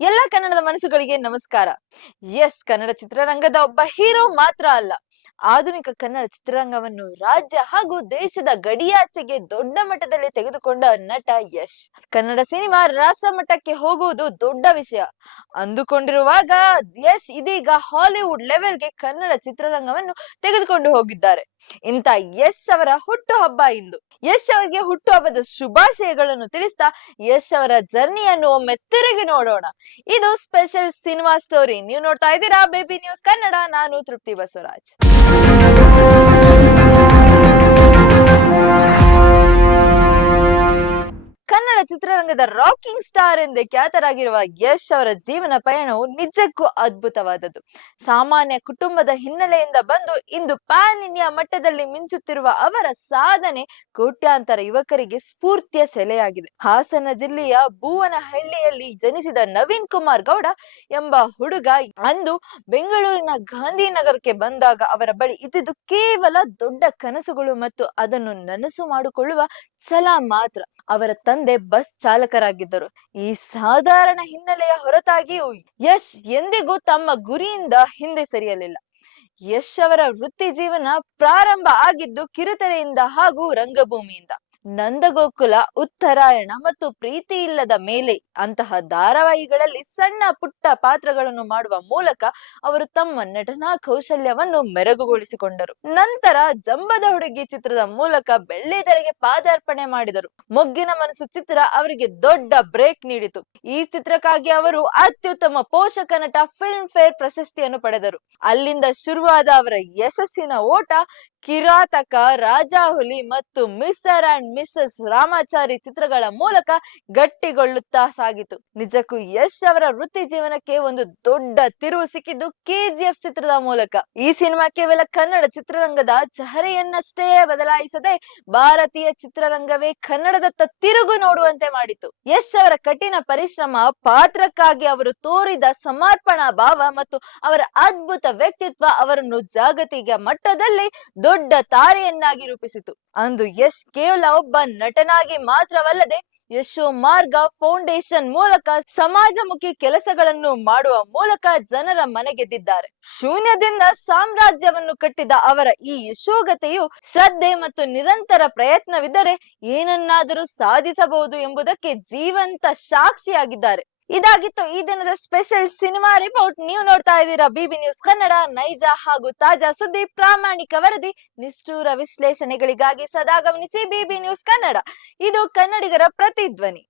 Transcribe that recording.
ಎಲ್ಲ ಕನ್ನಡದ ಮನಸ್ಸುಗಳಿಗೆ ನಮಸ್ಕಾರ. ಎಸ್, ಕನ್ನಡ ಚಿತ್ರರಂಗದ ಒಬ್ಬ ಹೀರೋ ಮಾತ್ರ ಅಲ್ಲ, ಆಧುನಿಕ ಕನ್ನಡ ಚಿತ್ರರಂಗವನ್ನು ರಾಜ್ಯ ಹಾಗೂ ದೇಶದ ಗಡಿಯಾಚೆಗೆ ದೊಡ್ಡ ಮಟ್ಟದಲ್ಲಿ ತೆಗೆದುಕೊಂಡ ನಟ ಯಶ್. ಕನ್ನಡ ಸಿನಿಮಾ ರಾಷ್ಟ್ರ ಮಟ್ಟಕ್ಕೆ ಹೋಗುವುದು ದೊಡ್ಡ ವಿಷಯ ಅಂದುಕೊಂಡಿರುವಾಗ ಯಶ್ ಇದೀಗ ಹಾಲಿವುಡ್ ಲೆವೆಲ್ಗೆ ಕನ್ನಡ ಚಿತ್ರರಂಗವನ್ನು ತೆಗೆದುಕೊಂಡು ಹೋಗಿದ್ದಾರೆ. ಇಂತ ಯಶ್ ಅವರ ಹುಟ್ಟು ಹಬ್ಬ ಇಂದು. ಯಶ್ ಅವರಿಗೆ ಹುಟ್ಟು ಹಬ್ಬದ ಶುಭಾಶಯಗಳನ್ನು ತಿಳಿಸ್ತಾ ಯಶ್ ಅವರ ಜರ್ನಿಯನ್ನು ಒಮ್ಮೆ ತಿರುಗಿ ನೋಡೋಣ. ಇದು ಸ್ಪೆಷಲ್ ಸಿನಿಮಾ ಸ್ಟೋರಿ. ನೀವು ನೋಡ್ತಾ ಇದ್ದೀರಾ ಬೇಬಿ ನ್ಯೂಸ್ ಕನ್ನಡ. ನಾನು ತೃಪ್ತಿ ಬಸವರಾಜ್. ಕನ್ನಡ ಚಿತ್ರರಂಗದ ರಾಕಿಂಗ್ ಸ್ಟಾರ್ ಎಂದೇ ಖ್ಯಾತರಾಗಿರುವ ಯಶ್ ಅವರ ಜೀವನ ಪಯಣವು ನಿಜಕ್ಕೂ ಅದ್ಭುತವಾದದ್ದು. ಸಾಮಾನ್ಯ ಕುಟುಂಬದ ಹಿನ್ನೆಲೆಯಿಂದ ಬಂದು ಇಂದು ಪ್ಯಾನ್ ಇಂಡಿಯಾ ಮಟ್ಟದಲ್ಲಿ ಮಿಂಚುತ್ತಿರುವ ಅವರ ಸಾಧನೆ ಕೋಟ್ಯಾಂತರ ಯುವಕರಿಗೆ ಸ್ಫೂರ್ತಿಯ ಸೆಲೆಯಾಗಿದೆ. ಹಾಸನ ಜಿಲ್ಲೆಯ ಬೂವನಹಳ್ಳಿಯಲ್ಲಿ ಜನಿಸಿದ ನವೀನ್ ಕುಮಾರ್ ಗೌಡ ಎಂಬ ಹುಡುಗ ಅಂದು ಬೆಂಗಳೂರಿನ ಗಾಂಧಿನಗರಕ್ಕೆ ಬಂದಾಗ ಅವರ ಬಳಿ ಇದ್ದಿದ್ದು ಕೇವಲ ದೊಡ್ಡ ಕನಸುಗಳು ಮತ್ತು ಅದನ್ನು ನನಸು ಮಾಡಿಕೊಳ್ಳುವ ಛಲ ಮಾತ್ರ. ಅವರ ತಂದೆ ಬಸ್ ಚಾಲಕರಾಗಿದ್ದರು. ಈ ಸಾಧಾರಣ ಹಿನ್ನೆಲೆಯ ಹೊರತಾಗಿಯೂ ಯಶ್ ಎಂದಿಗೂ ತಮ್ಮ ಗುರಿಯಿಂದ ಹಿಂದೆ ಸರಿಯಲಿಲ್ಲ. ಯಶ್ ಅವರ ವೃತ್ತಿ ಜೀವನ ಪ್ರಾರಂಭ ಆಗಿದ್ದು ಕಿರುತೆರೆಯಿಂದ ಹಾಗೂ ರಂಗಭೂಮಿಯಿಂದ. ನಂದಗೋಕುಲ, ಉತ್ತರಾಯಣ ಮತ್ತು ಪ್ರೀತಿ ಇಲ್ಲದ ಮೇಲೆ ಅಂತಹ ಧಾರಾವಾಹಿಗಳಲ್ಲಿ ಸಣ್ಣ ಪುಟ್ಟ ಪಾತ್ರಗಳನ್ನು ಮಾಡುವ ಮೂಲಕ ಅವರು ತಮ್ಮ ನಟನಾ ಕೌಶಲ್ಯವನ್ನು ಮೆರುಗುಗೊಳಿಸಿಕೊಂಡರು. ನಂತರ ಜಂಬದ ಹುಡುಗಿ ಚಿತ್ರದ ಮೂಲಕ ಬೆಳ್ಳಿತೆರೆಗೆ ಪಾದಾರ್ಪಣೆ ಮಾಡಿದರು. ಮೊಗ್ಗಿನ ಮನಸ್ಸು ಚಿತ್ರ ಅವರಿಗೆ ದೊಡ್ಡ ಬ್ರೇಕ್ ನೀಡಿತು. ಈ ಚಿತ್ರಕ್ಕಾಗಿ ಅವರು ಅತ್ಯುತ್ತಮ ಪೋಷಕ ನಟ ಫಿಲ್ಮ್ ಫೇರ್ ಪ್ರಶಸ್ತಿಯನ್ನು ಪಡೆದರು. ಅಲ್ಲಿಂದ ಶುರುವಾದ ಅವರ ಯಶಸ್ಸಿನ ಓಟ ಕಿರಾತಕ, ರಾಜಾಹುಲಿ ಮತ್ತು ಮಿಸ್ಟರ್ ಅಂಡ್ ಮಿಸಸ್ ರಾಮಾಚಾರಿ ಚಿತ್ರಗಳ ಮೂಲಕ ಗಟ್ಟಿಗೊಳ್ಳುತ್ತಾ ಸಾಗಿತು. ನಿಜಕ್ಕೂ ಯಶ್ ಅವರ ವೃತ್ತಿ ಜೀವನಕ್ಕೆ ಒಂದು ದೊಡ್ಡ ತಿರುವು ಸಿಕ್ಕಿದ್ದು ಕೆಜಿಎಫ್ ಚಿತ್ರದ ಮೂಲಕ. ಈ ಸಿನಿಮಾ ಕೇವಲ ಕನ್ನಡ ಚಿತ್ರರಂಗದ ಚಹರೆಯನ್ನಷ್ಟೇ ಬದಲಾಯಿಸದೆ ಭಾರತೀಯ ಚಿತ್ರರಂಗವೇ ಕನ್ನಡದತ್ತ ತಿರುಗು ನೋಡುವಂತೆ ಮಾಡಿತು. ಯಶ್ ಅವರ ಕಠಿಣ ಪರಿಶ್ರಮ, ಪಾತ್ರಕ್ಕಾಗಿ ಅವರು ತೋರಿದ ಸಮರ್ಪಣಾ ಭಾವ ಮತ್ತು ಅವರ ಅದ್ಭುತ ವ್ಯಕ್ತಿತ್ವ ಅವರನ್ನು ಜಾಗತಿಕ ಮಟ್ಟದಲ್ಲಿ ದೊಡ್ಡ ತಾರೆಯನ್ನಾಗಿ ರೂಪಿಸಿತು. ಅಂದು ಯಶ್ ಕೇವಲ ಒಬ್ಬ ನಟನಾಗಿ ಮಾತ್ರವಲ್ಲದೆ ಯಶೋ ಮಾರ್ಗ ಫೌಂಡೇಶನ್ ಮೂಲಕ ಸಮಾಜಮುಖಿ ಕೆಲಸಗಳನ್ನು ಮಾಡುವ ಮೂಲಕ ಜನರ ಮನೆಗೆದ್ದಿದ್ದಾರೆ. ಶೂನ್ಯದಿಂದ ಸಾಮ್ರಾಜ್ಯವನ್ನು ಕಟ್ಟಿದ ಅವರ ಈ ಯಶೋಗತೆಯು ಶ್ರದ್ಧೆ ಮತ್ತು ನಿರಂತರ ಪ್ರಯತ್ನವಿದ್ದರೆ ಏನನ್ನಾದರೂ ಸಾಧಿಸಬಹುದು ಎಂಬುದಕ್ಕೆ ಜೀವಂತ ಸಾಕ್ಷಿಯಾಗಿದ್ದಾರೆ. ಇದಾಗಿತ್ತು ಈ ದಿನದ ಸ್ಪೆಷಲ್ ಸಿನಿಮಾ ರಿಪೋರ್ಟ್. ನೀವು ನೋಡ್ತಾ ಇದ್ದೀರಾ ಬಿಬಿ ನ್ಯೂಸ್ ಕನ್ನಡ. ನೈಜ ಹಾಗೂ ತಾಜಾ ಸುದ್ದಿ, ಪ್ರಾಮಾಣಿಕ ವರದಿ, ನಿಷ್ಠೂರ ವಿಶ್ಲೇಷಣೆಗಳಿಗಾಗಿ ಸದಾ ಗಮನಿಸಿ ಬಿಬಿ ನ್ಯೂಸ್ ಕನ್ನಡ. ಇದು ಕನ್ನಡಿಗರ ಪ್ರತಿಧ್ವನಿ.